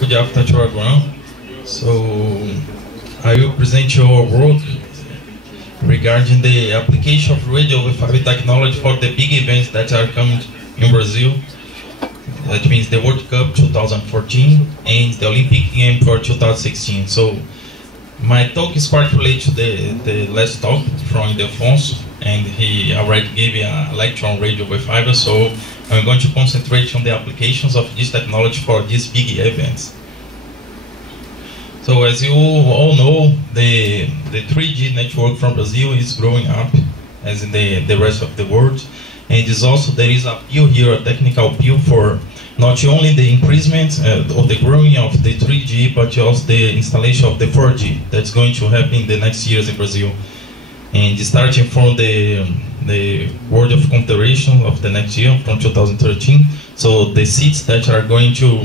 Good afternoon to everyone. So I will present your work regarding the application of radio wave fiber technology for the big events that are coming in Brazil. That means the World Cup 2014 and the Olympic game for 2016. So my talk is quite related to the last talk from Ildefonso, and he already gave a lecture on radio wave fiber. So I'm going to concentrate on the applications of this technology for these big events. So as you all know, the 3G network from Brazil is growing up, as in the rest of the world. And there is a appeal here, a technical appeal for not only the increasement of the growing of the 3G, but also the installation of the 4G that's going to happen in the next years in Brazil. And starting from the World of Confederation of the next year, from 2013, so the seats that are going to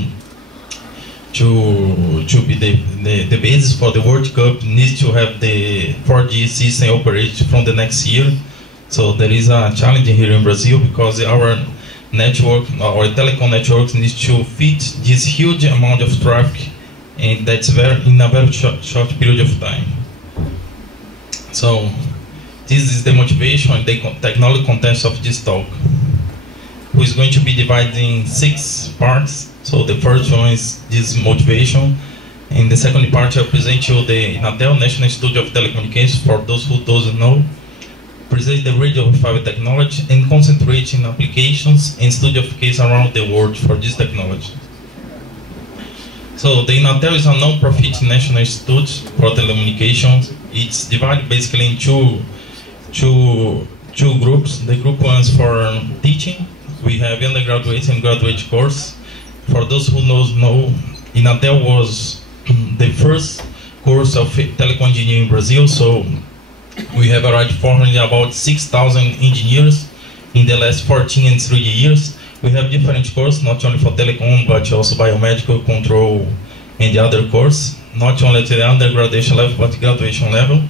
be the basis for the World Cup needs to have the 4G system operated from the next year. So there is a challenge here in Brazil because our network, our telecom networks needs to fit this huge amount of traffic, and that's in a very short period of time. So this is the motivation and the technology contents of this talk, who is going to be divided in 6 parts. So the first one is this motivation. In the second part, I'll present you the Inatel National Institute of Telecommunications, for those who doesn't know, present the radio wave fiber technology, and concentrate in applications and study of case around the world for this technology. So the Inatel is a non-profit national institute for telecommunications. It's divided basically in two groups. The group 1 is for teaching. We have undergraduate and graduate course. For those who know, Inatel was the first course of telecom engineering in Brazil. So we have already formed about 6,000 engineers in the last 14 and 3 years. We have different courses, not only for telecom, but also biomedical control and the other course, not only at the undergraduate level, but graduation level.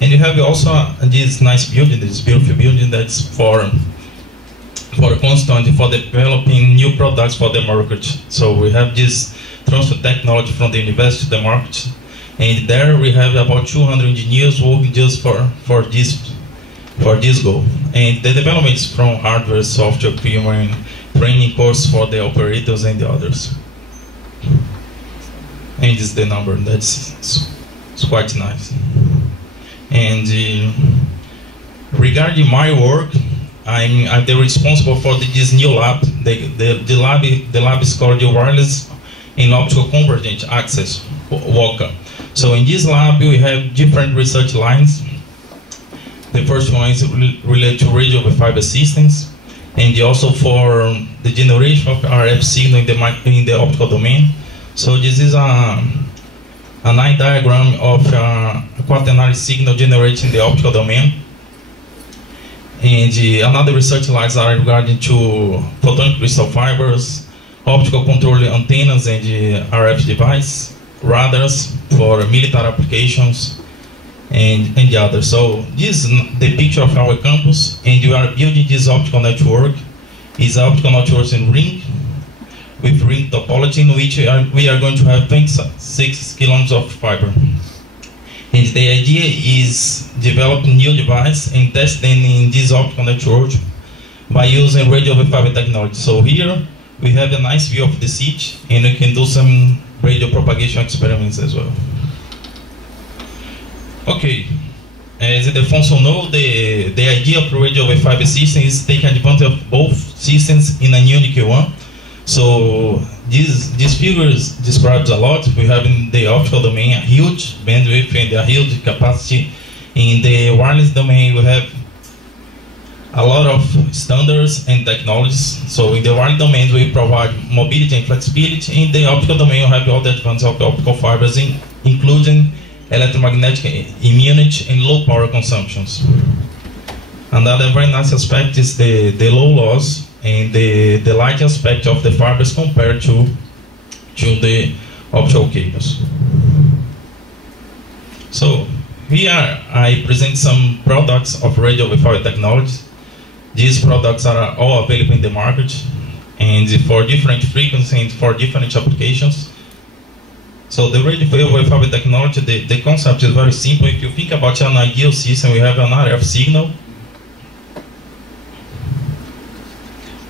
And you have also this nice building, this beautiful building that's for constantly for developing new products for the market. So we have this transfer technology from the university to the market, and there we have about 200 engineers working just for this goal. And the development is from hardware, software, firmware, training course for the operators and the others. And this is the number. It's quite nice. And regarding my work, I'm the responsible for this new lab. The lab is called the Wireless and Optical Convergent Access, WOCA. So in this lab we have different research lines. The first one is related to radio wave fiber systems, and also for the generation of RF signal in the optical domain. So this is a line diagram of a quaternary signal generated in the optical domain. And another research lines are regarding to photonic crystal fibers, optical control antennas and RF device, radars for military applications, and the others. So this is the picture of our campus, and we are building this optical network. It's optical network in ring, with ring topology, in which we are going to have 26 kilometers of fiber. And the idea is develop new device and test them in this optical network by using radio wave fiber technology. So here we have a nice view of the seat, and we can do some radio propagation experiments as well. Okay, as Ildefonso knows, the idea of radio wave fiber system is taking advantage of both systems in a unique one. So this figure describes a lot. We have in the optical domain a huge bandwidth and a huge capacity. In the wireless domain we have a lot of standards and technologies. So in the wireless domain we provide mobility and flexibility. In the optical domain we have all the advantages of the optical fibers, including electromagnetic immunity and low power consumptions. Another very nice aspect is the low loss and the light aspect of the fibers compared to the optical cables. So here I present some products of radio wave fiber technology. These products are all available in the market, and for different frequencies and for different applications. So the radio wave fiber technology, the concept is very simple. If you think about an ideal system, we have an RF signal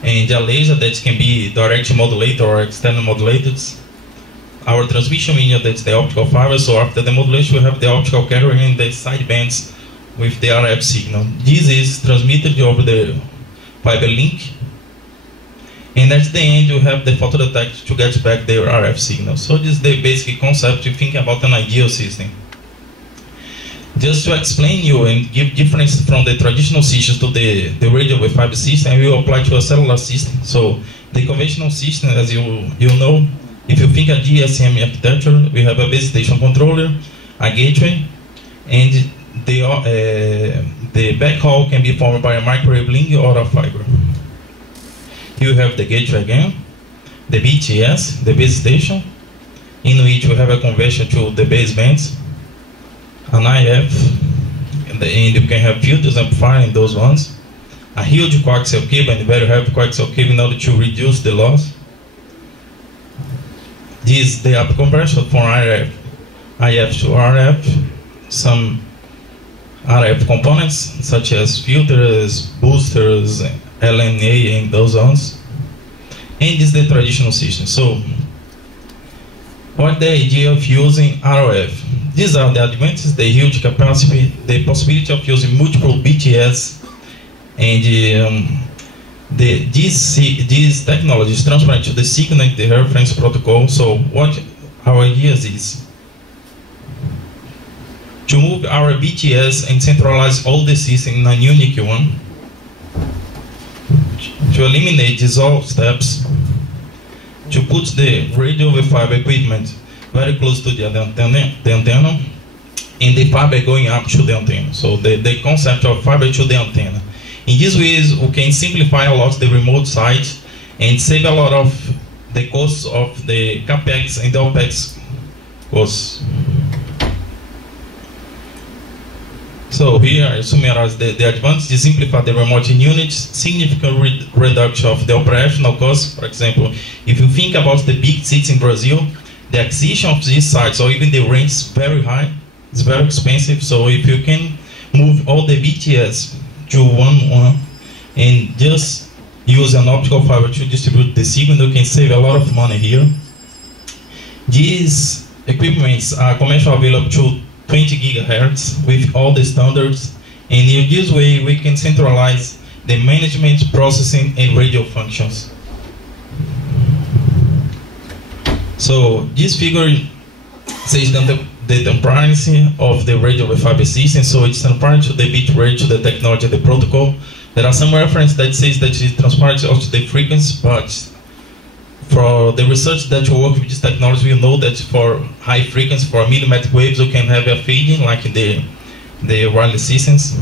and a laser that can be direct modulated or external modulated. Our transmission medium, that's the optical fiber. So after the modulation, we have the optical carrier and the sidebands with the RF signal. This is transmitted over the fiber link. And at the end, you have the photodetector to get back the RF signal. So this is the basic concept to think about an ideal system. Just to explain you and give difference from the traditional systems to the radio wave fiber system, we will apply to a cellular system. So the conventional system, as you know, if you think a GSM architecture, we have a base station controller, a gateway, and the backhaul can be formed by a microwave link or a fiber. You have the gateway again, the BTS, the base station, in which we have a conversion to the basebands, an IF, and you can have filters amplifying those ones, a huge coaxial cable and very heavy coaxial cable in order to reduce the loss. This is the up conversion from IF to RF, some RF components such as filters, boosters, LNA and those ones. And this is the traditional system. So what the idea of using RF? These are the advantages, the huge capacity, the possibility of using multiple BTS, and this technology is transparent to the signal and the reference protocol. So what our idea is to move our BTS and centralize all the system in a unique one, to eliminate these all steps, to put the radio wave fiber equipment very close to the antenna, and the fiber going up to the antenna. So the concept of fiber to the antenna. In this way, we can simplify a lot the remote sites and save a lot of the costs of the CAPEX and the OPEX costs. So here I summarize the advantage to simplify the remote units, significant reduction of the operational costs. For example, if you think about the big cities in Brazil, the acquisition of these sites or even the rent is very high, it's very expensive. So if you can move all the BTS to one and just use an optical fiber to distribute the signal, you can save a lot of money here. These equipments are commercially available to 20 gigahertz with all the standards, and in this way we can centralize the management, processing, and radio functions. So this figure says that the transparency of the radio wave fiber system, so it's transparent to the bit rate, to the technology, the protocol. There are some reference that says that it's transparent to the frequency, but for the research that you work with this technology, you know that for high frequency, for millimetric waves, you can have a fading like in the wireless systems.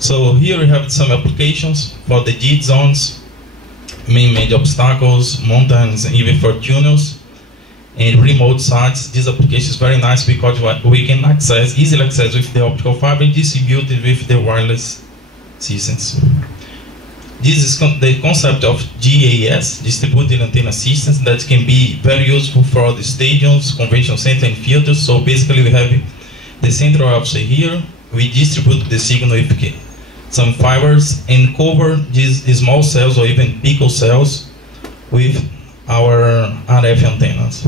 So here we have some applications for the dead zones, man-made obstacles, mountains, and even for tunnels and remote sites. This application is very nice because we can easily access with the optical fiber and distribute it with the wireless systems. This is the concept of DAS, distributed antenna systems, that can be very useful for the stadiums, convention center, and filters. So basically we have the central office here. We distribute the signal with some fibers and cover these small cells or even pico cells with our RF antennas.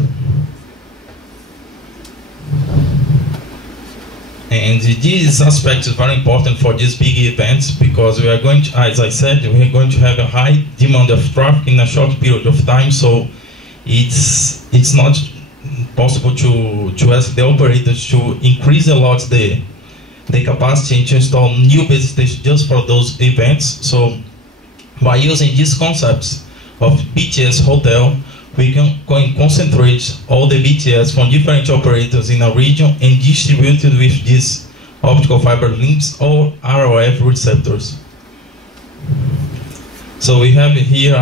And this aspect is very important for these big events because we are going to, as I said, we are going to have a high demand of traffic in a short period of time. So it's not possible to ask the operators to increase a lot the capacity and to install new base stations just for those events. So by using these concepts of BTS hotel, we can concentrate all the BTS from different operators in a region and distribute it with these optical fiber links or RF receptors. So we have here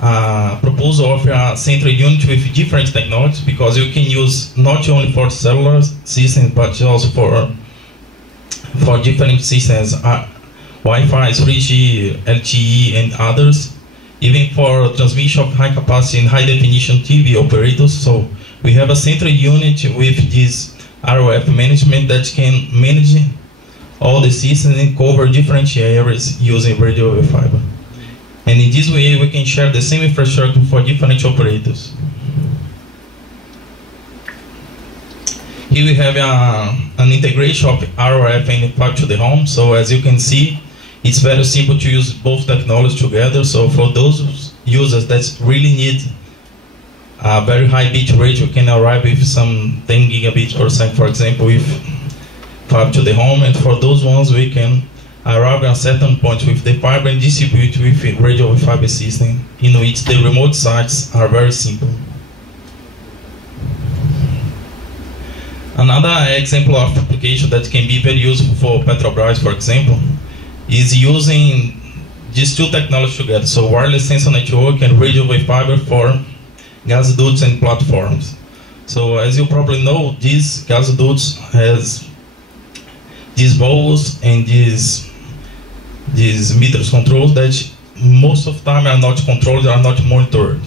a proposal of a central unit with different technologies, because you can use not only for cellular systems but also for different systems, Wi-Fi, 3G, LTE, and others. even for transmission of high capacity and high definition TV operators. So we have a central unit with this RF management that can manage all the systems and cover different areas using radio wave fiber. And in this way, we can share the same infrastructure for different operators. Here we have an integration of RF and fiber to the home. So as you can see, it's very simple to use both technologies together. So for those users that really need a very high bit rate, you can arrive with some 10 gigabits per second, for example, with fiber to the home. And for those ones, we can arrive at a certain point with the fiber and distribute with a radio wave fiber system in which the remote sites are very simple. Another example of application that can be very useful for Petrobras, for example, is using these two technologies together. So wireless sensor network and radio wave fiber for gasoducts and platforms. So as you probably know, these gasoducts has these valves and these meters controls that most of the time are not controlled, are not monitored.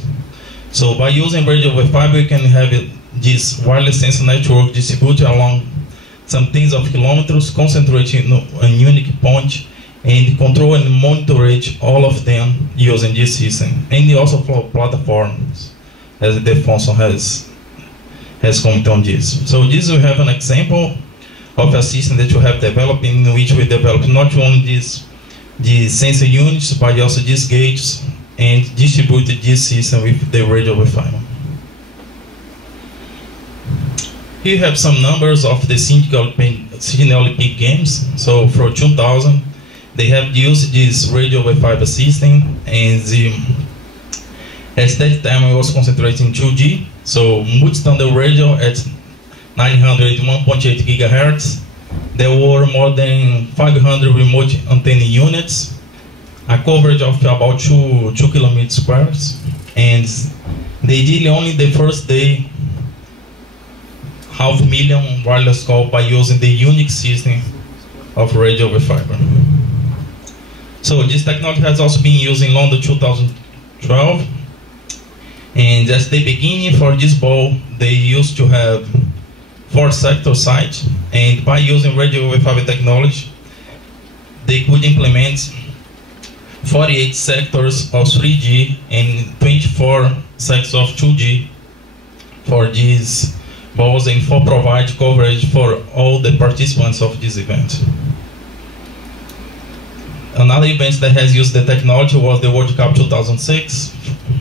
So by using radio wave fiber, we can have this wireless sensor network distributed along some tens of kilometers, concentrating in a unique point, and control and monitor all of them using this system. And also for platforms, as Defonso has commented on this. So this we have an example of a system that we have developed, in which we develop not only the sensor units, but also these gates, and distributed this system with the radio wave fiber. Here you have some numbers of the Sydney Olympic Games. So for 2000, they have used this radio wave fiber system, and at that time I was concentrating 2G, so multi-standard radio at 901.8 gigahertz. There were more than 500 remote antenna units, a coverage of about 2 kilometers squares, and they did only the first day 500,000 wireless calls by using the unique system of radio wave fiber. So this technology has also been used in London 2012, and at the beginning for this ball, they used to have 4 sector sites, and by using radio wave fiber technology, they could implement 48 sectors of 3G and 24 sectors of 2G for these balls, and for provide coverage for all the participants of this event. Another event that has used the technology was the World Cup 2006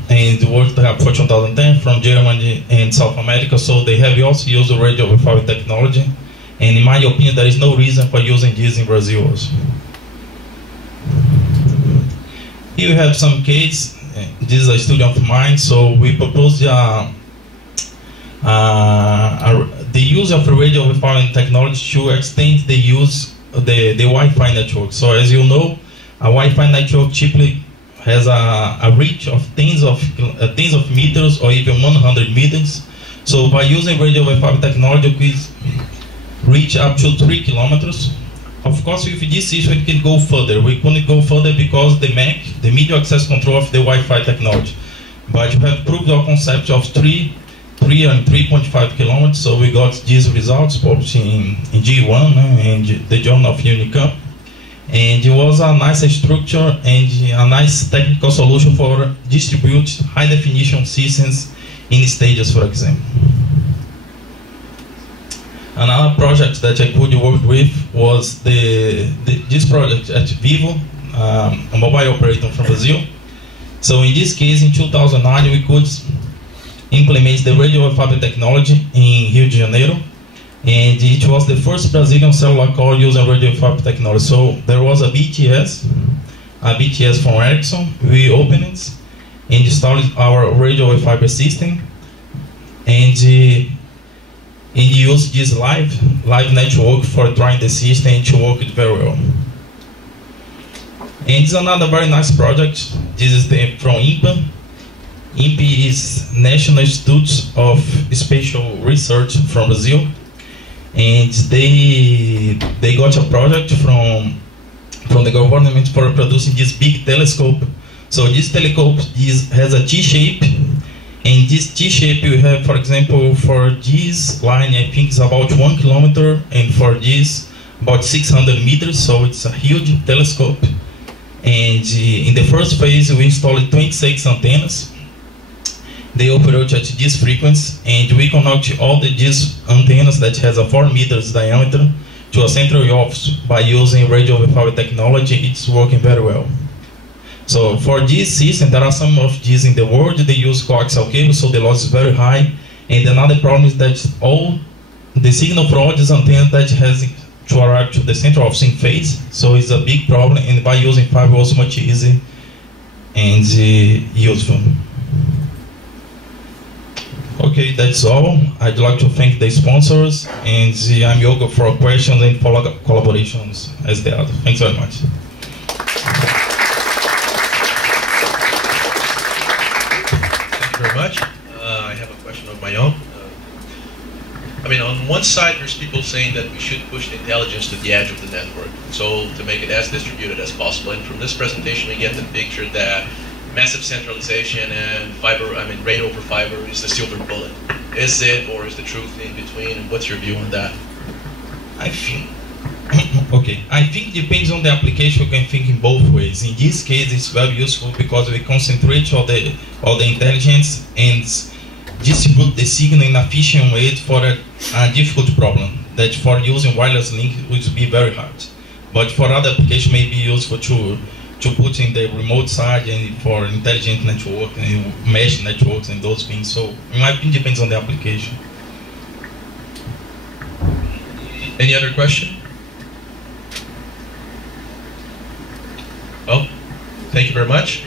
and the World Cup for 2010 from Germany and South America. So they have also used the radio wave fiber technology, and in my opinion, there is no reason for using this in Brazil also. Here we have some case. This is a student of mine. So we proposed the use of radio wave fiber technology to extend the use of the Wi-Fi network. So as you know, a Wi-Fi network typically has a reach of tens of meters or even 100 meters. So by using radio wave fiber technology, we reach up to 3 kilometers. Of course, with this system, we can go further. We couldn't go further because the MAC, the Media Access Control of the Wi-Fi technology. But we have proved our concept of 3 and 3.5 kilometers. So we got these results published in G1 and the Journal of Unicamp. And it was a nice structure and a nice technical solution for distribute high definition systems in stages, for example. Another project that I could work with was this project at Vivo, a mobile operator from Brazil. So in this case, in 2009, we could implement the radio wave fiber technology in Rio de Janeiro, and it was the first Brazilian cellular call using radio wave fiber technology. So there was a BTS from Ericsson. We opened it and installed our radio wave fiber system, and used this live network for trying the system to work it very well. And it's another very nice project. This is from INPA. INPE is National Institute of Spatial Research from Brazil, and they got a project from the government for producing this big telescope. So this telescope has a T-shape, and this T-shape you have, for example, for this line, I think it's about 1 kilometer, and for this, about 600 meters, so it's a huge telescope. And in the first phase, we installed 26 antennas. They operate at this frequency, and we connect all these antennas that has a 4 meters diameter to a central office by using radio wave power technology. It's working very well. So for this system, there are some of these in the world, they use coaxial cable, so the loss is very high. And another problem is that all the signal for all these antennas that has to arrive to the central office in phase, so it's a big problem, and by using fiber also much easy and useful. Okay, that's all. I'd like to thank the sponsors, and I'm Yoga for questions and for collaborations as the other. Thanks very much. Thank you very much. I have a question of my own. I mean, on one side, there's people saying that we should push the intelligence to the edge of the network, so to make it as distributed as possible. And from this presentation, we get the picture that massive centralization and rain over fiber is the silver bullet. Is it, or is the truth in between? And what's your view on that? I think, okay, I think it depends on the application. You can think in both ways. In this case, it's very useful because we concentrate all the intelligence and distribute the signal in an efficient way for a difficult problem that for using wireless link would be very hard. But for other applications, may be useful to put in the remote side and for intelligent network and mesh networks and those things. So in my opinion, it depends on the application. Any other question? Oh, thank you very much.